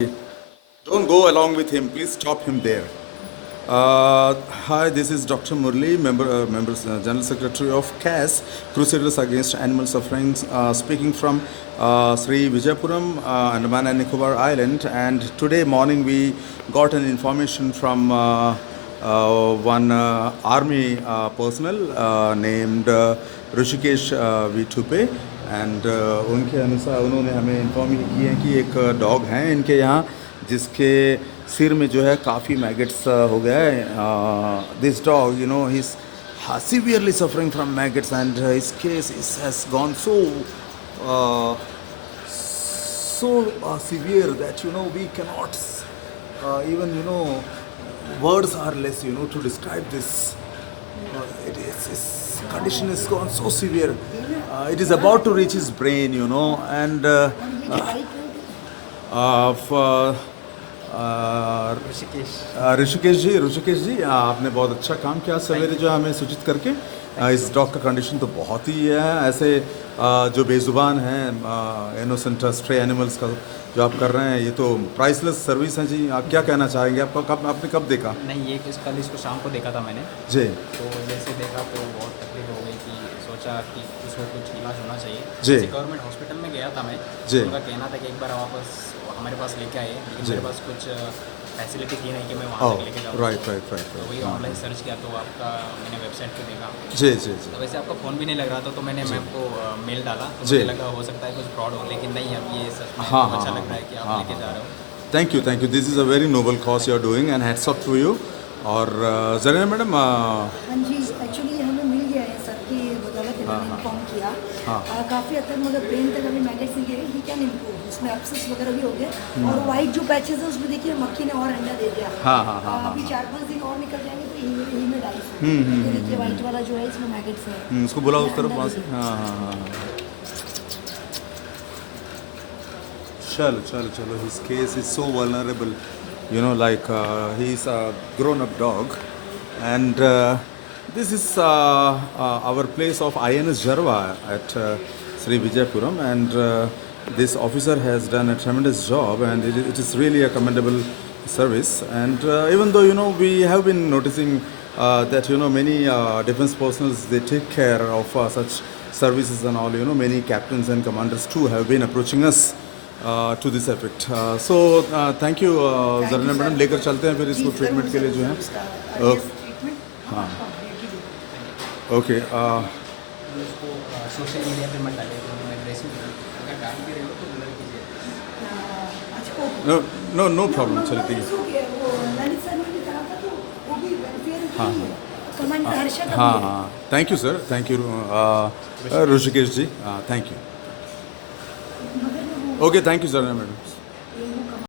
Don't go along with him. Please stop him there. Hi, this is Dr. Murli, General Secretary of CAS, Crusaders Against Animal Suffering, speaking from Sri Vijayapuram, Andaman and Nicobar Island. And today morning we got an information from one army personnel named Rishikesh Vithupe and उनके अनुसार उन्होंने हमें inform किए हैं कि एक dog हैं इनके यहाँ जिसके सिर में जो है काफ़ी मैगेट्स हो गया है. This dog he is severely suffering from maggots and his case has gone so severe that we cannot even words are less to describe this. His condition is gone so severe. It is about to reach his brain, and Rishikesh ji आपने बहुत अच्छा काम किया सवेरे जो हमें सूचित करके. इस डॉग का कंडीशन तो बहुत ही है. ऐसे जो बेजुबान हैं इनोसेंट स्ट्रे एनिमल्स का जो आप कर रहे हैं ये तो प्राइसलेस सर्विस है जी. आप क्या कहना चाहेंगे? आपने कब देखा? नहीं, ये कल इसको शाम को देखा था मैंने जी. तो जैसे देखा तो बहुत तकलीफ हो गई कि सोचा कि इसको कुछ इलाज होना चाहिए जी. गवर्नमेंट हॉस्पिटल में गया था मैं जी. उनका कहना था कि एक बार वापस हमारे पास लेके आए, लेकिन मेरे पास कुछ फैसिलिटी थी नहीं कि मैं वहाँ तक लेके जाऊँ. राइट. तो वही ऑनलाइन सर्च किया तो आपका मैंने वेबसाइट पे देखा. जी. तो वैसे आपका फ़ोन भी नहीं लग रहा था तो मैंने मैम को मेल डाला तो जी. मुझे लगा हो सकता है कुछ फ्रॉड हो, लेकिन नहीं. अब ये सच में हाँ, अच्छा हाँ, लग रहा है कि आप हाँ, लेके जा रहे हो. Thank you. This is a very noble cause you are doing and hats off to you. और जरीना मैडम. हाँ जी, एक्चुअली हमें मिल गया है सर की बदौलत इन्होंने इन्फॉर्म किया. काफ़ी हद तक मतलब ब्रेन तक अभी मैगेट्स नहीं गिरे. He can improve. उसमें एब्सेस वगैरह भी हो गए और वाइट जो पैचेस है उसमें देखिए मक्खी ने और अंडा दे दिया. अभी 4-5 दिन और निकल जाएंगे तो यही में डाइस. देखिए वाइट वाला जो है इसमें मैगेट्स है. उसको बुलाओ उस तरफ वहाँ से. हाँ. चलो. His case is so vulnerable, like he is a grown-up dog, and this is our place of INS Jarva at Sri Vijayapuram, and this officer has done a tremendous job, and it is really a commendable service. And even though we have been noticing that many defense personnel they take care of such services and all. Many captains and commanders too have been approaching us to this effect. So thank you Zarina madam. लेकर चलते हैं फिर इसको treatment के लिए जो है. हाँ. ओके. उसको सोशल मीडिया पे मत डालिए, तो मैं ड्रेसिंग अगर डाल भी रहे हो तो ब्लर कीजिए. No problem. चलिए ठीक है. हाँ. Thank you sir. Thank you Rishikesh ji. Thank you. Okay. Thank you Zarina madam.